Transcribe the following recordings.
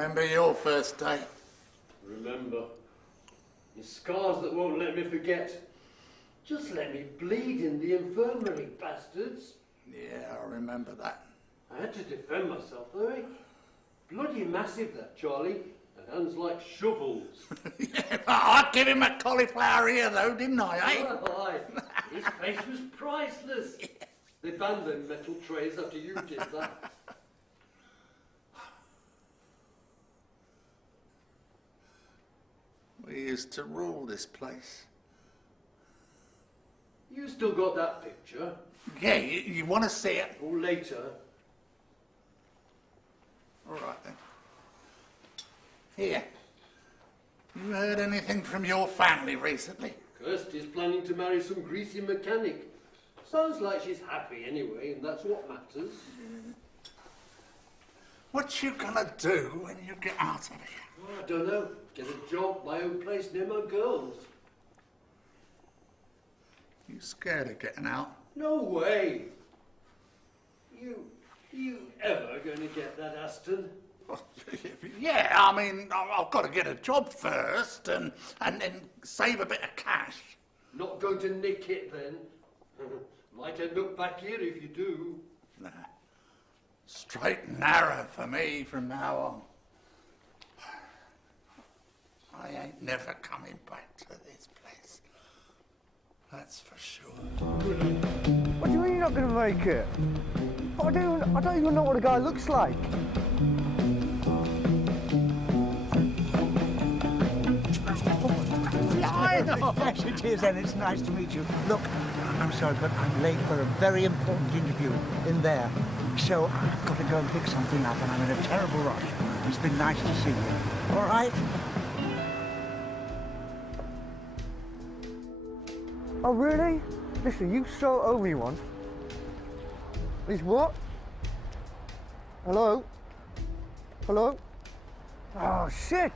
Remember your first day? Remember. The scars that won't let me forget. Just let me bleed in the infirmary, bastards. Yeah, I remember that. I had to defend myself, though, eh? Bloody massive, that Charlie. And hands like shovels. Yeah, but I gave him a cauliflower ear, though, didn't I, eh? Well, aye. His face was priceless. Yeah. They banned them metal trays after you did that. We used to rule this place. You still got that picture? Yeah, you want to see it? Or later. All right, then. Here. You heard anything from your family recently? Kirsty's planning to marry some greasy mechanic. Sounds like she's happy anyway, and that's what matters. What you gonna do when you get out of here? Oh, I don't know. Get a job, my own place near my girls. You scared of getting out? No way. You ever gonna get that, Aston? Yeah, I mean, I've got to get a job first and then save a bit of cash. Not going to nick it then. Might end up back here if you do. Nah. Straight and narrow for me from now on. I ain't never coming back to this place. That's for sure. What do you mean you're not going to make it? I don't even know what a guy looks like. Yes, it is, and it's nice to meet you. Look, I'm sorry, but I'm late for a very important interview in there. So I've got to go and pick something up, and I'm in a terrible rush. It's been nice to see you. All right? Oh, really? Listen, you so owe me one. He's what? Hello? Hello? Oh, shit!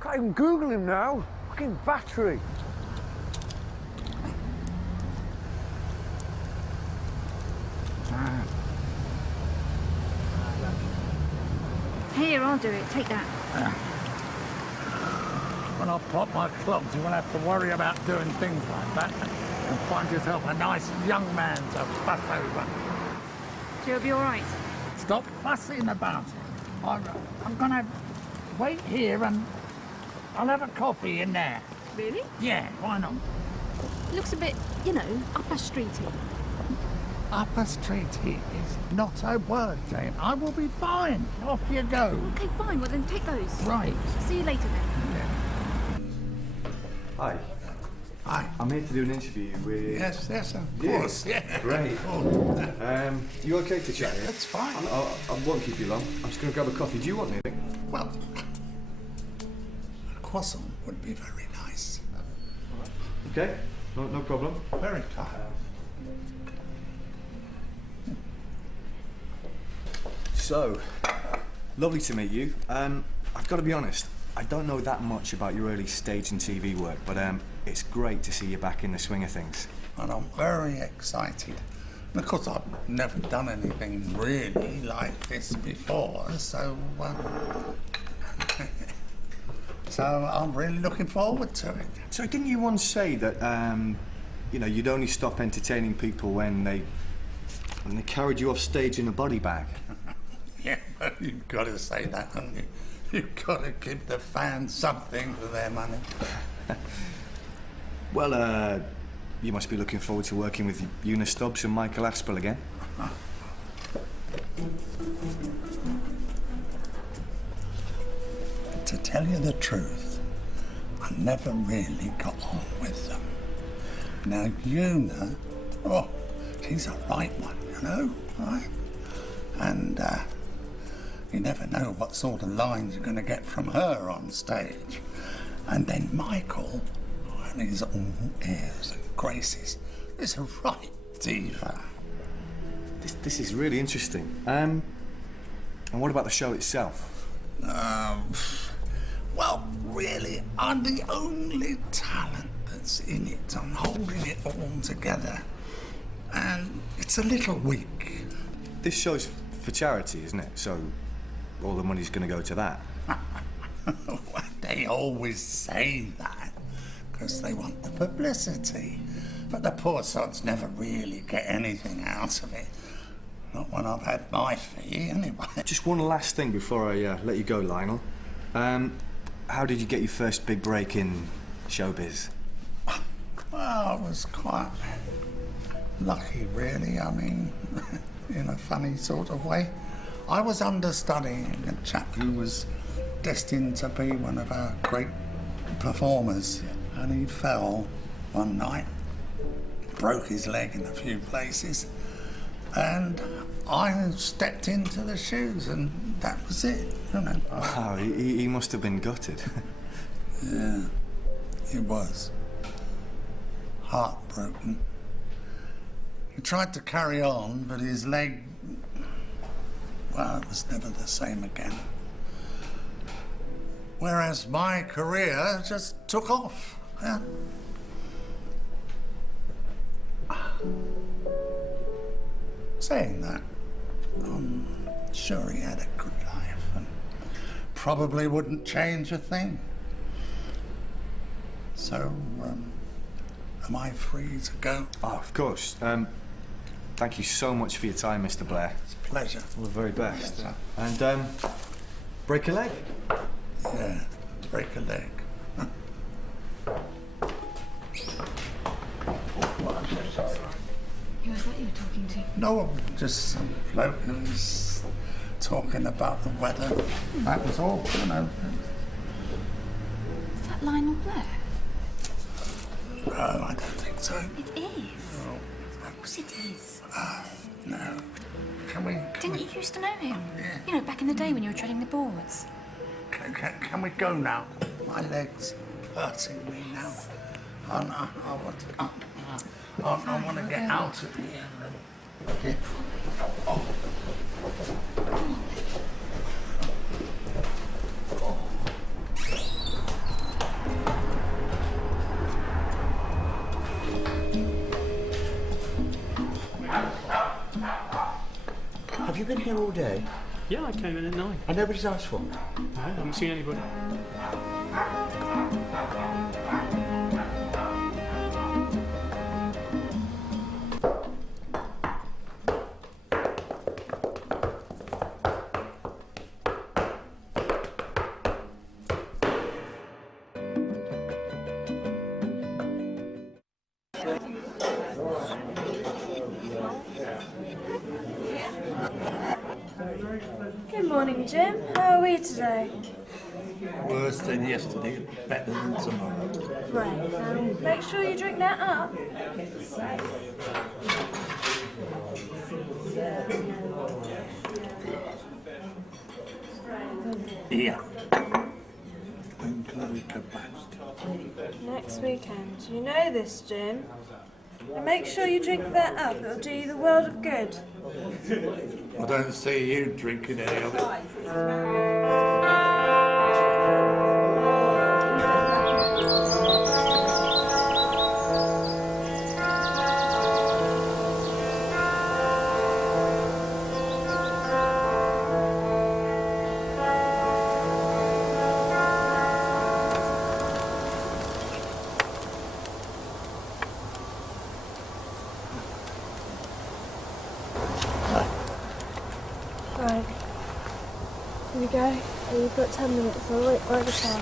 Can't even Google him now. Fucking battery. Here, I'll do it. Take that. When I pop my clogs, you won't have to worry about doing things like that. And find yourself a nice young man to fuss over. So you'll be all right? Stop fussing about it. I'm gonna wait here and I'll have a coffee in there. Really? Yeah, why not? It looks a bit, you know, upper streety. Upper streety is not a word, Jane. I will be fine. Off you go. Okay, fine. Well, then take those. Right. See you later, then. Yeah. Hi. Hi. I'm here to do an interview with... Yes, of course. Yeah. Great. Cool. You okay to chat here? That's fine. I won't keep you long. I'm just going to grab a coffee. Do you want anything? Well, a croissant would be very nice. Okay. No problem. Very kind. So, lovely to meet you. I've got to be honest, I don't know that much about your early stage and TV work, but it's great to see you back in the swing of things. And I'm very excited. Because I've never done anything really like this before, so so I'm really looking forward to it. So didn't you once say that, you know, you'd only stop entertaining people when they carried you off stage in a body bag? Yeah, but you've got to say that, haven't you? You've got to give the fans something for their money. Well, you must be looking forward to working with Una Stubbs and Michael Aspel again. To tell you the truth, I never really got on with them. Now, Una, oh, she's a right one, you know, right? And you never know what sort of lines you're going to get from her on stage. And then Michael, and he's all airs and graces, is a right diva. This is really interesting. And what about the show itself? Well, really, I'm the only talent that's in it. I'm holding it all together. And it's a little weak. This show's for charity, isn't it? So all the money's going to go to that. They always say that because they want the publicity. But the poor sods never really get anything out of it. Not when I've had my fee, anyway. Just one last thing before I let you go, Lionel. How did you get your first big break in showbiz? Well, I was quite lucky, really. I mean, in a funny sort of way. I was understudying a chap who was destined to be one of our great performers, and he fell one night, broke his leg in a few places, and I stepped into the shoes, and that was it, you know. Wow, he must have been gutted. Yeah, he was. Heartbroken. He tried to carry on, but his leg, well, it was never the same again. Whereas my career just took off, yeah. Saying that, I'm sure he had a good life and probably wouldn't change a thing. So, am I free to go? Oh, of course. Thank you so much for your time, Mr. Blair. It's a pleasure. All the very best. And, break a leg. Yeah, break a leg. Who was that you were talking to? No, just some bloke who was talking about the weather. That was all, you know. Is that Lionel Blair? No, I don't think so. It is. Of course it is. No. Can we... Didn't you used to know him? Yeah. You know, back in the day when you were treading the boards. Can we go now? My leg's hurting me now. I want to get out of here. Okay. Oh. Have you been here all day? Yeah, I came in at 9. And nobody's asked for me? No, I haven't seen anybody. Good morning, Jim. How are we today? Worse than yesterday, better than tomorrow. Right, now make sure you drink that up. Yeah. When can we go back? Next weekend. You know this, Jim. And make sure you drink that up. It'll do you the world of good. I don't see you drinking any of it. Right. Here we go. You've got 10 minutes. I'll wait by the car.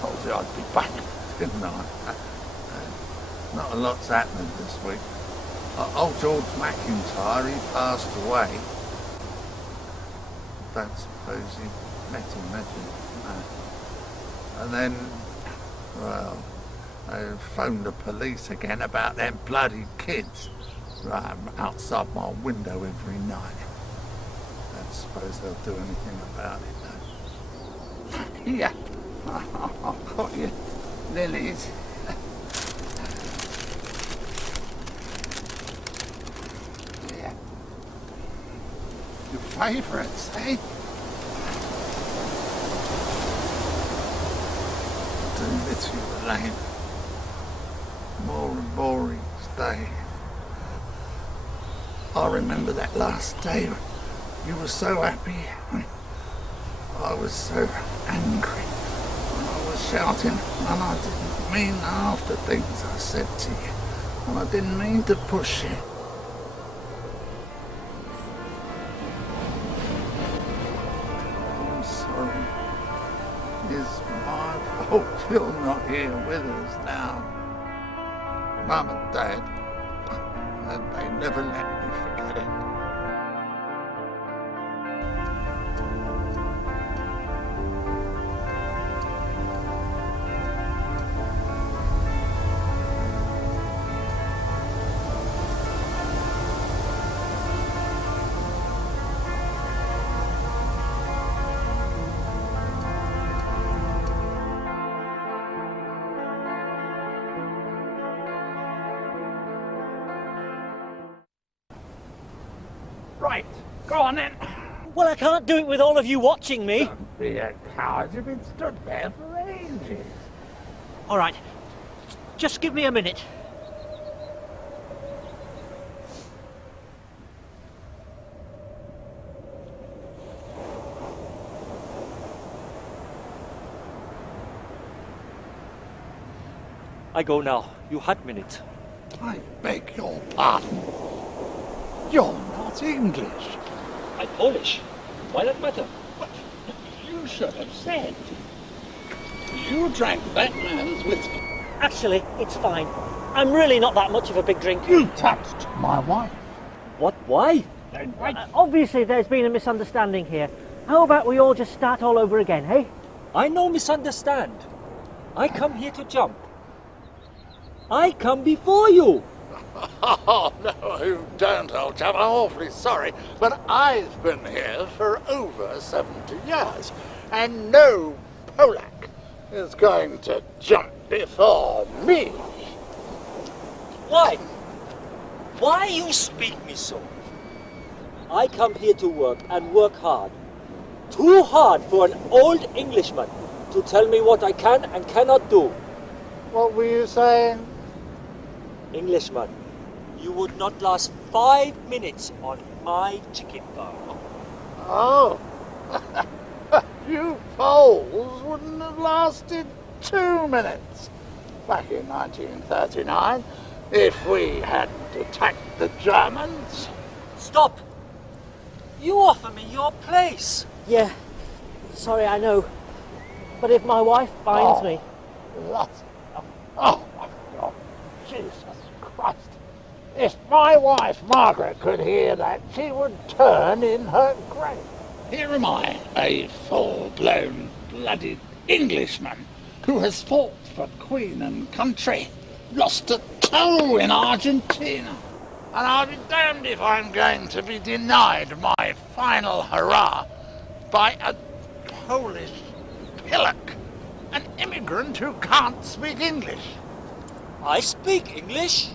Told you I'd be back, didn't I? Not a lot's happening this week. Old George McIntyre, he passed away. Don't suppose you met him, had you? No. And then, well, they phoned the police again about them bloody kids right outside my window every night. Don't suppose they'll do anything about it, though. Yeah, I've got you, lilies. favourites, eh? Do miss you, Elaine. More and more each day. I remember that last day. You were so happy. I was so angry. I was shouting, and I didn't mean half the things I said to you. And I didn't mean to push you. I'm sorry. It's my fault you're not here with us now. Mum and Dad, and they never let me forget it. Right, go on then. Well, I can't do it with all of you watching me. Don't be a coward. You've been stood there for ages. All right, just give me a minute. I go now. You had minutes. I beg your pardon. You're not English. I'm Polish. Why that matter? But you should have said. You drank that man's whiskey. Actually, it's fine. I'm really not that much of a big drinker. You touched my wife. What? Why? Obviously, there's been a misunderstanding here. How about we all just start all over again, hey? I no misunderstand. I come here to jump. I come before you. Oh, no, you don't, old chap. I'm awfully sorry, but I've been here for over 70 years, and no Polak is going to jump before me. Why? Why you speak me so? I come here to work and work hard. Too hard for an old Englishman to tell me what I can and cannot do. What were you saying? Englishman, you would not last 5 minutes on my chicken farm. Oh, you Poles wouldn't have lasted 2 minutes back in 1939 if we hadn't attacked the Germans. Stop! You offer me your place. Yeah, sorry, I know. But if my wife finds me... Oh, my God, Jesus Christ. If my wife, Margaret, could hear that, she would turn in her grave. Here am I, a full-blown, blooded Englishman who has fought for Queen and country, lost a toe in Argentina, and I'll be damned if I'm going to be denied my final hurrah by a Polish pillock, an immigrant who can't speak English. I speak English.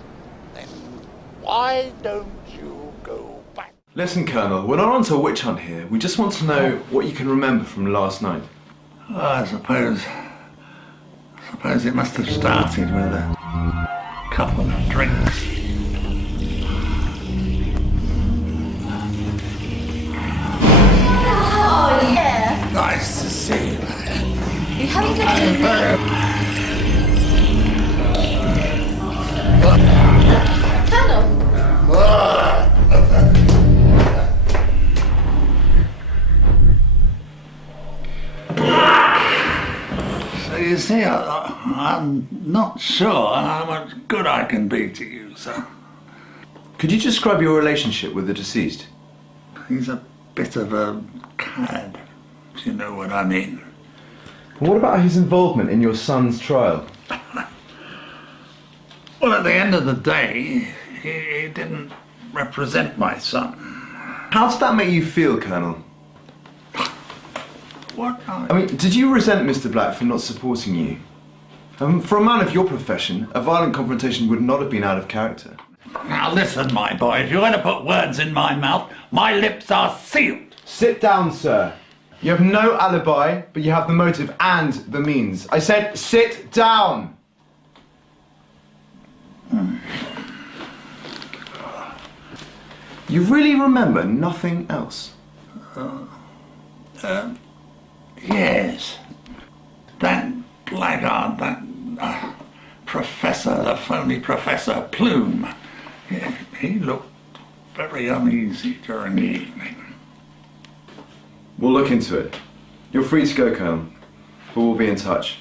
Then why don't you go back? Listen, Colonel, we're not on to a witch hunt here. We just want to know what you can remember from last night. I suppose it must have started with a couple of drinks. Oh, yeah. Nice to see you. You having good evening? Colonel. So you see, I'm not sure how much good I can be to you, sir. Could you describe your relationship with the deceased? He's a bit of a cad, if you know what I mean. And what about his involvement in your son's trial? Well, at the end of the day, he didn't represent my son. How did that make you feel, Colonel? What? I mean, did you resent Mr. Black for not supporting you? For a man of your profession, a violent confrontation would not have been out of character. Now listen, my boy, if you're going to put words in my mouth, my lips are sealed. Sit down, sir. You have no alibi, but you have the motive and the means. I said sit down! You really remember nothing else? Yes. That blackguard, that professor, the phony Professor Plume, he looked very uneasy during the evening. We'll look into it. You're free to go, Colonel, but we'll be in touch.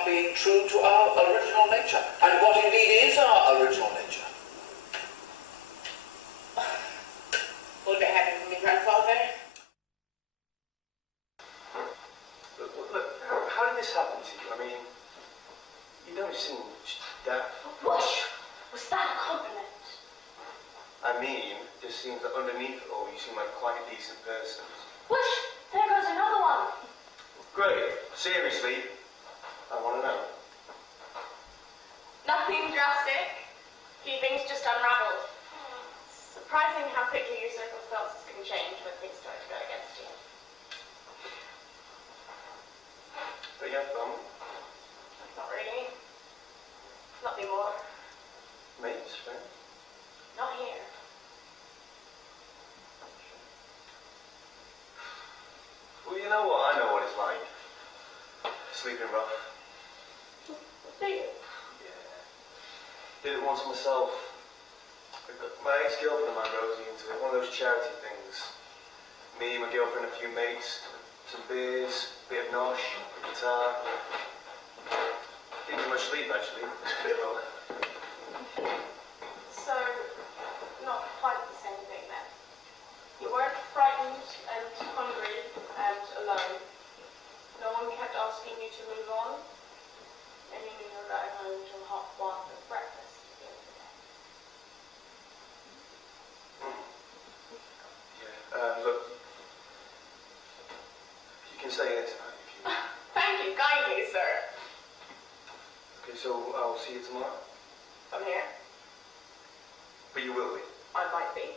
about being true to our original nature. And what indeed is our original nature? All a bit heavy for me, Grandfather. Look, how did this happen to you? I mean, you don't seem that... Whoosh! Was that a compliment? I mean, it just seems that underneath it all, you seem like quite a decent person. Whoosh! There goes another one. Great. Seriously, I want to know. Nothing drastic. Few things just unraveled. Surprising how quickly your circumstances can change when things start to go against you. But you have fun. Not really. Nothing more. Mates, friends. Not here. Well, you know what? I know what it's like. Sleeping rough. Do you? Yeah. Did it once myself. My ex-girlfriend and I rose into it. One of those charity things. Me, my girlfriend, a few mates, some beers, a bit of nosh, a guitar. Didn't get much sleep, actually. It was a bit low. So, not quite the same thing then. You weren't frightened and hungry and alone. No one kept asking you to move on. And you knew you were going home to a hot bath and breakfast at the end of the day. Yeah, look. You can stay here tonight if you want. Thank you kindly, sir. Okay, so I'll see you tomorrow. From here, But you will be. I might be.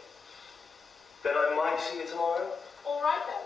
Then I might see you tomorrow. All right then.